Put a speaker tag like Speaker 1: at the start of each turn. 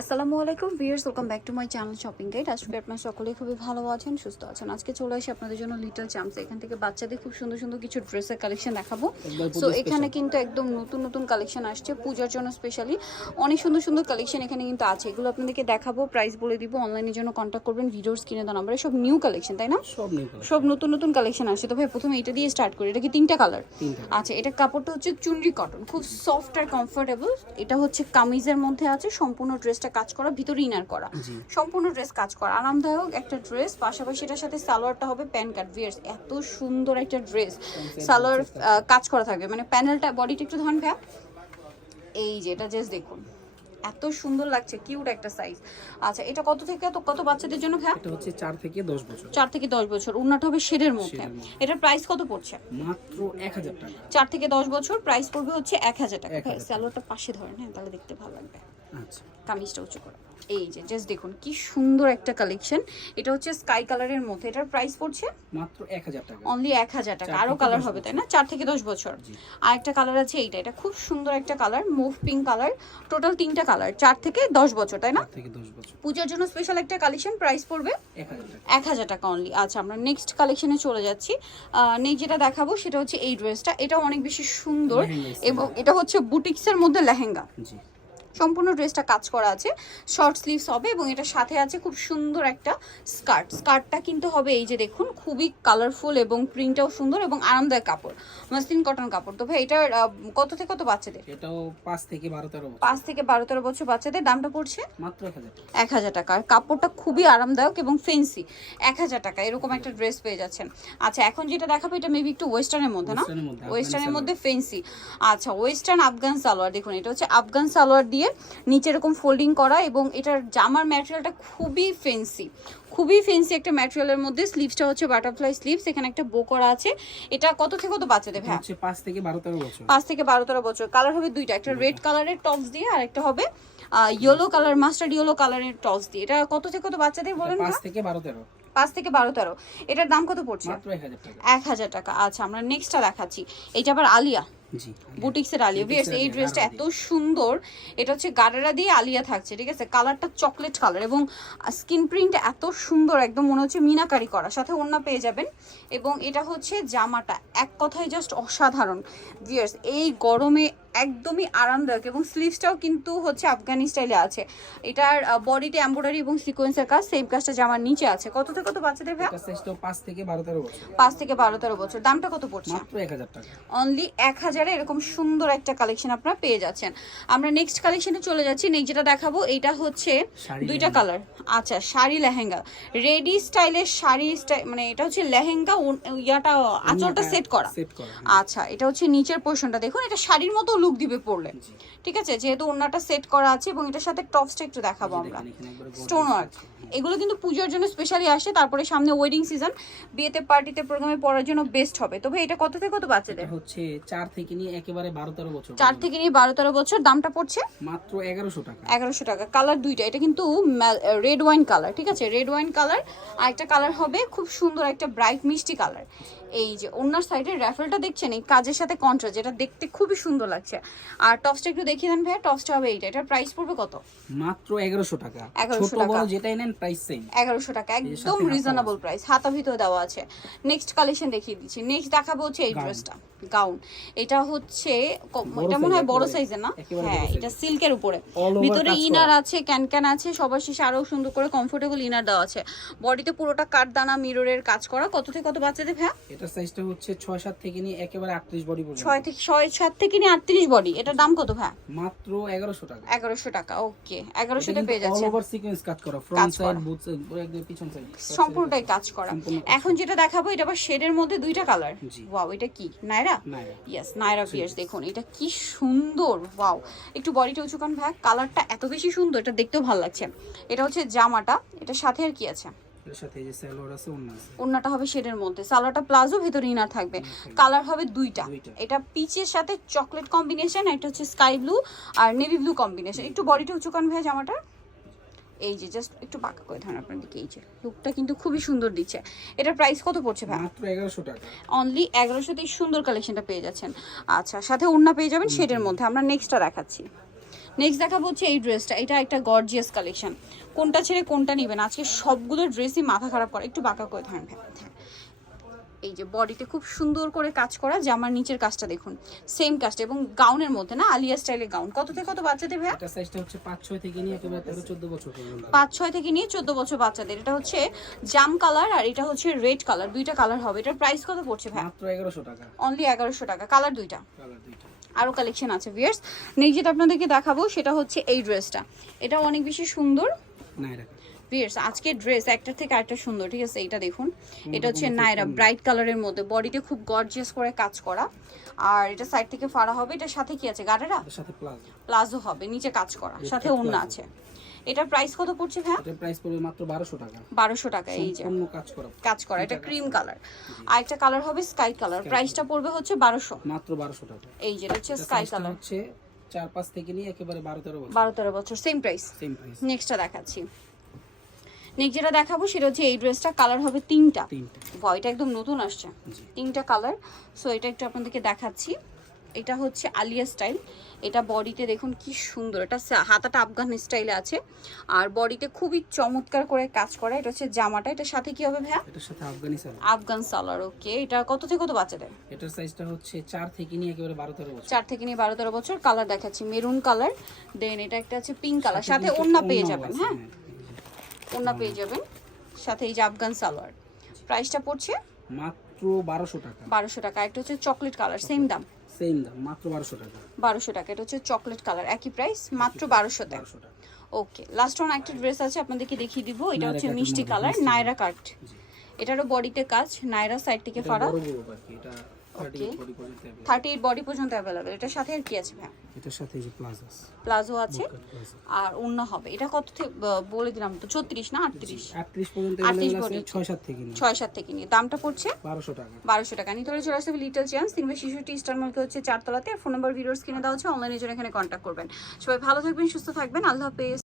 Speaker 1: আসসালামু আলাইকুম viewers welcome back to my channel shopping guide. আজকে আপনারা সকলে খুবই ভালো আছেন সুস্থ আছেন। আজকে চলে আসি আপনাদের জন্য লিটল চ্যাম্পস এখান থেকে বাচ্চাদের খুব সুন্দর সুন্দর কিছু ড্রেসের কালেকশন দেখাবো। সো এখানে কিন্তু একদম নতুন নতুন কালেকশন আসছে পূজার জন্য স্পেশালি অনেক সুন্দর সুন্দর কালেকশন এখানে কিন্তু আছে। এগুলো আপনাদেরকে দেখাবো প্রাইস বলে দিব অনলাইনের জন্য কন্ট্যাক্ট করবেন ভিডিওর স্ক্রিনে দেওয়া নাম্বারে সব নিউ কালেকশন তাই না?
Speaker 2: সব নিউ
Speaker 1: সব নতুন নতুন কালেকশন আসছে। তো ভাই প্রথমে এটা দিয়ে স্টার্ট করি। এটা কি তিনটা কালার
Speaker 2: তিনটা
Speaker 1: আচ্ছা এটা কাপড়টা হচ্ছে চুনরি কটন খুব সফট আর কমফোর্টেবল এটা হচ্ছে কামিজের মধ্যে আছে সম্পূর্ণ ড্রেসটা কাজ করা ভিতরে ইনার করা। সম্পূর্ণ ড্রেস কাজ করা। আরামদায়ক একটা ড্রেস পাশাপাশি এটার সাথে সালোয়ারটা হবে প্যান কাট। ভিয়ার্স এত সুন্দর একটা ড্রেস। সালোয়ার কাজ করা থাকবে। মানে প্যানেলটা বডিটা একটু ধরেন ভ্যা এই যে এটা জাস্ট দেখুন। এত সুন্দর লাগছে কিউট একটা সাইজ আচ্ছা এটা কত থেকে কত কত বাচ্চাদের জন্য ভ্যা
Speaker 2: এটা হচ্ছে চার থেকে দশ বছর।
Speaker 1: চার থেকে দশ বছর। উন্নাটা হবে শেডের মধ্যে। এটার প্রাইস কত পড়ছে?
Speaker 2: মাত্র এক হাজার টাকা।
Speaker 1: চার থেকে দশ বছর প্রাইস পড়বে হচ্ছে এক হাজার টাকা।
Speaker 2: 1000 টাকা।
Speaker 1: স্যালোয়ারটা পাশে ধরেন হ্যাঁ তাহলে দেখতে ভালো লাগবে। কামিজটা উঁচু করে। এই যে জাস্ট দেখুন কি সুন্দর একটা কালেকশন এটা হচ্ছে স্কাই কালারের মধ্যে। এটার প্রাইস পড়ছে
Speaker 2: মাত্র এক হাজার টাকা।
Speaker 1: অনলি এক হাজার টাকা।
Speaker 2: চার আরও
Speaker 1: কালার হবে তাই না? চার থেকে দশ বছর। আর একটা কালার আছে এইটা। এটা খুব সুন্দর একটা colour mauve pink colour total তিনটা কালার চার থেকে দশ বছর তাই না?
Speaker 2: চার থেকে দশ বছর।
Speaker 1: পূজার জন্য স্পেশাল একটা কালেকশন প্রাইস পড়বে
Speaker 2: এক হাজার টাকা।
Speaker 1: অনলি আচ্ছা আমরা নেক্সট কালেকশনে চলে যাচ্ছি। নেক্সট যেটা দেখাবো সেটা হচ্ছে এই ড্রেসটা এটাও অনেক বেশি সুন্দর। এবং এটা হচ্ছে বুটিক্সের মধ্যে লেহেঙ্গা।
Speaker 2: জি।
Speaker 1: সম্পূর্ণ ড্রেসটা কাজ করা আছে। শর্ট স্লিভস হবে এবং এটা সাথে আছে খুব সুন্দর একটা স্কার্ট। স্কার্টটা কিন্তু হবে এই যে দেখুন খুবই কালারফুল এবং প্রিন্টটাও সুন্দর এবং আরামদায়ক কাপড় মাসলিন কটন কাপড়। তো ভাই এটা কত থেকে কত বাচ্চাদের?
Speaker 2: এটাও পাঁচ থেকে বারো তেরো বছর।
Speaker 1: পাঁচ থেকে বারো তেরো বছর বাচ্চাদের দামটা পড়ছে?
Speaker 2: মাত্র এক হাজার টাকা।
Speaker 1: আর কাপড়টা খুবই আরামদায়ক এবং ফেন্সি এক হাজার টাকা এরকম একটা ড্রেস পেয়ে যাচ্ছেন। আচ্ছা এখন যেটা দেখাবো এটা মেবি একটু ওয়েস্টার্নের মধ্যে না? ওয়েস্টার্নের মধ্যে ফেন্সি আচ্ছা ওয়েস্টার্ন আফগান সালোয়ার। দেখুন এটা হচ্ছে আফগান সালোয়ার দিয়ে নিচে এরকম ফোল্ডিং করা এবং এটার জামার ম্যাটেরিয়ালটা খুবই ফেন্সি খুবই ফেন্সি একটা ম্যাটেরিয়ালের মধ্যে স্লিভসটা হচ্ছে বাটারফ্লাই স্লিভস এখানে একটা বো করা আছে। এটা কত থেকে কত বাচ্চাদের
Speaker 2: এটা হচ্ছে পাঁচ থেকে বারো তেরো বছর।
Speaker 1: পাঁচ থেকে বারো তেরো বছর। কালার হবে দুইটা একটা রেড কালারের টপস দিয়ে আর একটা হবে ইয়েলো কালার মাস্টার্ড ইয়েলো কালারের টপস দিয়ে। এটা কত থেকে কত বাচ্চাদের বলেন
Speaker 2: পাঁচ থেকে বারো তেরো।
Speaker 1: পাঁচ থেকে বারো তেরো। এটার দাম কত পড়ছে?
Speaker 2: এক হাজার টাকা।
Speaker 1: আচ্ছা আমরা নেক্সটটা দেখাচ্ছি। এইটা আবার আলিয়া। বুটিক্সের আলিয়া। ভিয়ার্স এই ড্রেসটা এত সুন্দর এটা হচ্ছে গাডারা দিয়ে আলিয়া থাকছে ঠিক আছে? কালারটা চকলেট কালার এবং স্কিন প্রিন্ট এত সুন্দর একদম মনে হচ্ছে মিনাকারি করা। সাথে ওড়না পেয়ে যাবেন। এবং এটা হচ্ছে জামাটা। এক কথায় জাস্ট অসাধারণ। ভিয়ার্স এই গরমে একদমই আরামদায়ক এবং স্লিভসটাও কিন্তু হচ্ছে আফগানি স্টাইলে আছে। এটার বডিতে এমব্রয়ডারি এবং সিকোয়েন্সের কাজ সেম কাজটা জামার নিচে আছে। কত থেকে কত বাচ্চাদের ভাই
Speaker 2: পাঁচ থেকে বারো তেরো বছর।
Speaker 1: পাঁচ থেকে বারো তেরো বছর। দামটা কত পড়ছে? অনলি এক হাজারে এরকম সুন্দর একটা কালেকশন আপনারা পেয়ে যাচ্ছেন। আমরা নেক্সট কালেকশনে চলে যাচ্ছি। নেক্সট যেটা দেখাবো এটা হচ্ছে দুইটা কালার আচ্ছা শাড়ি লেহেঙ্গা। রেডি স্টাইলের শাড়ি স্টাইল মানে এটা হচ্ছে লেহেঙ্গা ইয়াটা আঁচলটা সেট করা। আচ্ছা এটা হচ্ছে নিচের পোর্শনটা দেখুন এটা শাড়ির মতো লুক দিবে পরলে। ঠিক আছে? যেহেতু ওড়নাটা সেট করা আছে এবং এটার সাথে টপসটা একটু দেখাবো আমরা। স্টোন ওয়ার্ক এগুলো কিন্তু পুজোর জন্য স্পেশালি আসে তারপরে সামনে ওয়েডিং সিজন বিয়েতে পার্টিতে প্রোগ্রামে পড়ার জন্য বেস্ট হবে। তবে এটা কত থেকে কত বাচ্চাদের?
Speaker 2: হচ্ছে চার থেকে নিয়ে একেবারে বারো তেরো বছর
Speaker 1: চার থেকে নিয়ে বারো তেরো বছর। দামটা পড়ছে?
Speaker 2: মাত্র এগারোশো টাকা।
Speaker 1: এগারোশো টাকা। কালার দুইটা। এটা কিন্তু রেড ওয়াইন কালার ঠিক আছে? রেড ওয়াইন কালার আর একটা কালার হবে খুব সুন্দর একটা ব্রাইট মিষ্টি কালার এই যে ওনার সাইডের র্যাফেলটা দেখছেন? এই কাজের সাথে কন্ট্রা যেটা দেখতে খুবই সুন্দর লাগছে। আর টপসটা একটু দেখিয়ে দেন ভাইয়া টপসটা হবে এইটা। এটার প্রাইস পড়বে কত?
Speaker 2: মাত্র এগারোশো টাকা।
Speaker 1: 1100
Speaker 2: ছোট
Speaker 1: টাকা।
Speaker 2: যেটাই নেন প্রাইস সেম
Speaker 1: এগারোশো টাকা একদম রিজনেবল প্রাইস হাতা ভিতরে দেওয়া আছে। নেক্সট কালেকশন দেখিয়ে দিচ্ছি। নেক্সট দেখাবো হচ্ছে এই ড্রেসটা গাউন এটা হচ্ছে এটা মনে হয় বড় সাইজের না? হ্যাঁ এটা সিল্কের উপরে। ভিতরে ইনার আছে ক্যান আছে সবার শেষে আরও সুন্দর করে কমফোর্টেবল ইনার দেওয়া আছে। বডিতে পুরোটা কাঠদানা মিররের কাজ করা। কত থেকে কত বাচ্চাদের ভ্যা
Speaker 2: এটা সাইজটা হচ্ছে ছয় সাত থেকে নিয়ে একেবারে আটত্রিশ বডি পর্যন্ত।
Speaker 1: ছয় থেকে ছয় সাত থেকে নিয়ে আটত্রিশ বডি এটার দাম কত ভ্যা
Speaker 2: মাত্র এগারোশো টাকা।
Speaker 1: এগারোশো টাকা ওকে এগারোশোতে পেয়ে
Speaker 2: অল
Speaker 1: যাচ্ছে
Speaker 2: ওভার সিকোয়েন্স কাজ করা ফ্রন্ট সাইড। বুথ সাইড একদম পিছন সাইড
Speaker 1: সম্পূর্ণটাই কাজ করা। এখন যেটা দেখাবো এটা আবার শেডের মধ্যে দুইটা কালার। ওয়াও এটা কি? নাইরা ইয়েস নাইরা পিয়ার্স দেখুন এটা কি সুন্দর। ওয়াও একটু বডিটা উঁচু কারণ ভাই কালারটা এত বেশি সুন্দর এটা দেখতেও ভালো লাগছে। এটা হচ্ছে জামাটা এটা সাথে আর কি আছে?
Speaker 2: এর সাথে এই যে সালোয়ার আছে অন্য আছে।
Speaker 1: ওন্নাটা হবে শেডের মধ্যে। সালোয়ারটা প্লাজো ভেতরে ইনার থাকবে। কালার হবে দুইটা। এটা পিচের সাথে চকলেট কম্বিনেশন একটা হচ্ছে স্কাই ব্লু আর নেভি ব্লু কম্বিনেশন। একটু বডিটা উঁচু ভাই জামাটা। এই যে জাস্ট একটু করে ধরেন আপনার দিকে এই যে লুকটা কিন্তু খুবই সুন্দর দিচ্ছে। এটার প্রাইস কত পড়ছে ভাই
Speaker 2: মাত্র এগারোশো টাকা।
Speaker 1: অনলি সুন্দর কালেকশনটা পেয়ে যাচ্ছেন। আচ্ছা সাথে ওড়না পেয়ে যাবেন শেডের মধ্যে। আমরা নেক্সটটা দেখাচ্ছি। নেক্সট দেখাবো হচ্ছে এই ড্রেসটা এটা একটা গর্জিয়াস কালেকশন কোনটা ছেড়ে কোনটা নেবেন? আজকে সবগুলো ড্রেসই মাথা খারাপ করে। একটু বাঁকা করে ধরেন। হ্যাঁ হ্যাঁ। এই যে বডিতে খুব সুন্দর করে কাজ করা জামার নিচের কাজটা দেখুন। সেম কাজটা এবং গাউনের মধ্যে না আলিয়া স্টাইলের গাউন কত থেকে কত বাচ্চাদের ভাইয়া?
Speaker 2: এটা সাইজটা হচ্ছে পাঁচ ছয় থেকে নিয়ে একেবারে তেরো চোদ্দ বছর পর্যন্ত।
Speaker 1: পাঁচ ছয় থেকে নিয়ে চোদ্দ বছর বাচ্চাদের। এটা হচ্ছে জাম কালার আর এটা হচ্ছে রেড কালার দুইটা কালার হবে। এটার প্রাইস কত পড়ছে ভাই
Speaker 2: মাত্র এগারোশো টাকা।
Speaker 1: অনলি এগারোশো টাকা। কালার দুইটা।
Speaker 2: কালার দুইটা।
Speaker 1: আরও কালেকশন আছে ভিয়ার্স নেক্সট যেটা আপনাদেরকে দেখাবো, সেটা হচ্ছে এই ড্রেসটা এটা অনেক বেশি সুন্দর। ভিয়ার্স আজকে ড্রেস একটা থেকে আরেকটা সুন্দর ঠিক আছে? এটা দেখুন। এটা হচ্ছে নায়রা ব্রাইট কালারের মধ্যে। বডিতে খুব গর্জিয়াস করে কাজ করা। আর এটা সাইড থেকে ফাড়া হবে। এটার সাথে কি আছে? গাড়েরা?
Speaker 2: সাথে প্লাজো।
Speaker 1: হবে নিচে কাজ করা। সাথে
Speaker 2: এটা plazo।
Speaker 1: আছে। এটার প্রাইস কত পড়ছে ভাইয়া?
Speaker 2: এটার প্রাইস পড়বে মাত্র বারোশো টাকা।
Speaker 1: বারোশো টাকা এই যে।
Speaker 2: সম্পূর্ণ কাজ করা।
Speaker 1: কাজ করা। এটা ক্রিম কালার আর একটা কালার হবে স্কাই কালার প্রাইসটা পড়বে হচ্ছে বারোশো।
Speaker 2: মাত্র বারোশো টাকা।
Speaker 1: এই যেটা হচ্ছে স্কাই কালার
Speaker 2: হচ্ছে চার পাঁচ থেকে নিয়ে একেবারে বারো তেরো বছর।
Speaker 1: বারো তেরো বছর। সেম প্রাইস
Speaker 2: সেম প্রাইস
Speaker 1: নেক্সটটা দেখাচ্ছি। নেক্সট যেটা দেখাবো সেটা হচ্ছে এই ড্রেসটা কালার হবে তিনটা। ভয়টা একদম নতুন আসছে। তিনটা কালার। সো এটা একটু আপনাদেরকে দেখাচ্ছি। এটা হচ্ছে আলিয়া স্টাইল। এটা বডিতে দেখুন কি সুন্দর। এটা হাতাটা আফগান স্টাইলে আছে। আর বডিতে খুবই চমৎকার করে কাজ করা। এটা হচ্ছে জামাটা। এটার সাথে কি হবে ভাইয়া?
Speaker 2: এটার সাথে আফগানি সাল
Speaker 1: আফগান সালার ওকে। এটা কত থেকে কত বাচ্চাদের?
Speaker 2: এটার সাইজটা হচ্ছে চার থেকে নিয়ে একেবারে বারো তেরো বছর।
Speaker 1: চার থেকে নিয়ে বারো তেরো বছর। কালার দেখাচ্ছি। মেরুন কালার দেন এটা একটা আছে পিঙ্ক কালার সাথে ওড়না পেয়ে যাবেন হ্যাঁ। ওড়না পেয়ে যাবেন। সাথে এই যে আফগান সালোয়ার। প্রাইসটা পড়ছে?
Speaker 2: মাত্র বারোশো টাকা।
Speaker 1: বারোশো টাকা। একটা হচ্ছে চকলেট কালার সেম দাম।
Speaker 2: সেম দাম মাত্র বারোশো টাকা।
Speaker 1: বারোশো টাকা। এটা হচ্ছে চকলেট কালার একই প্রাইস মাত্র
Speaker 2: বারোশো টাকা।
Speaker 1: ওকে লাস্ট ওয়ান একটা ড্রেস আছে আপনাদেরকে দেখিয়ে দিব। এটা হচ্ছে মিষ্টি কালার নায়রা কাট এটারও বডিতে কাজ নায়রা সাইড থেকে ফাড়া।
Speaker 2: বড় বড় আর কি এটা থার্টি
Speaker 1: Okay.
Speaker 2: বডি পর্যন্ত available।
Speaker 1: থার্টি এইট বডি পর্যন্ত অ্যাভেলেবেল এটার সাথে আর কি আছে ভাই?
Speaker 2: এটার সাথে যে প্লাজো আছে।
Speaker 1: প্লাজো আছে আর অন্য হবে। এটা কত থেকে বলে দিলাম তো ছত্রিশ না আটত্রিশ?
Speaker 2: আটত্রিশ পর্যন্ত
Speaker 1: 38
Speaker 2: আছে
Speaker 1: পর্যন্ত।
Speaker 2: ছয় সাত থেকে নিয়ে।
Speaker 1: ছয় সাত থেকে নিয়ে। দামটা পড়ছে?
Speaker 2: বারোশো টাকা।
Speaker 1: বারোশো টাকা। নিতে হলে চলে আসতে লিটল চান্স কিংবা শিশুটি স্টার মার্কে হচ্ছে চারতলাতে। ফোন নাম্বার ভিডিওস কিনে দেওয়া হচ্ছে অনলাইনে জন্য এখানে কন্ট্যাক্ট করবেন। সবাই ভালো থাকবেন সুস্থ থাকবেন। আল্লাহ হাফেজ।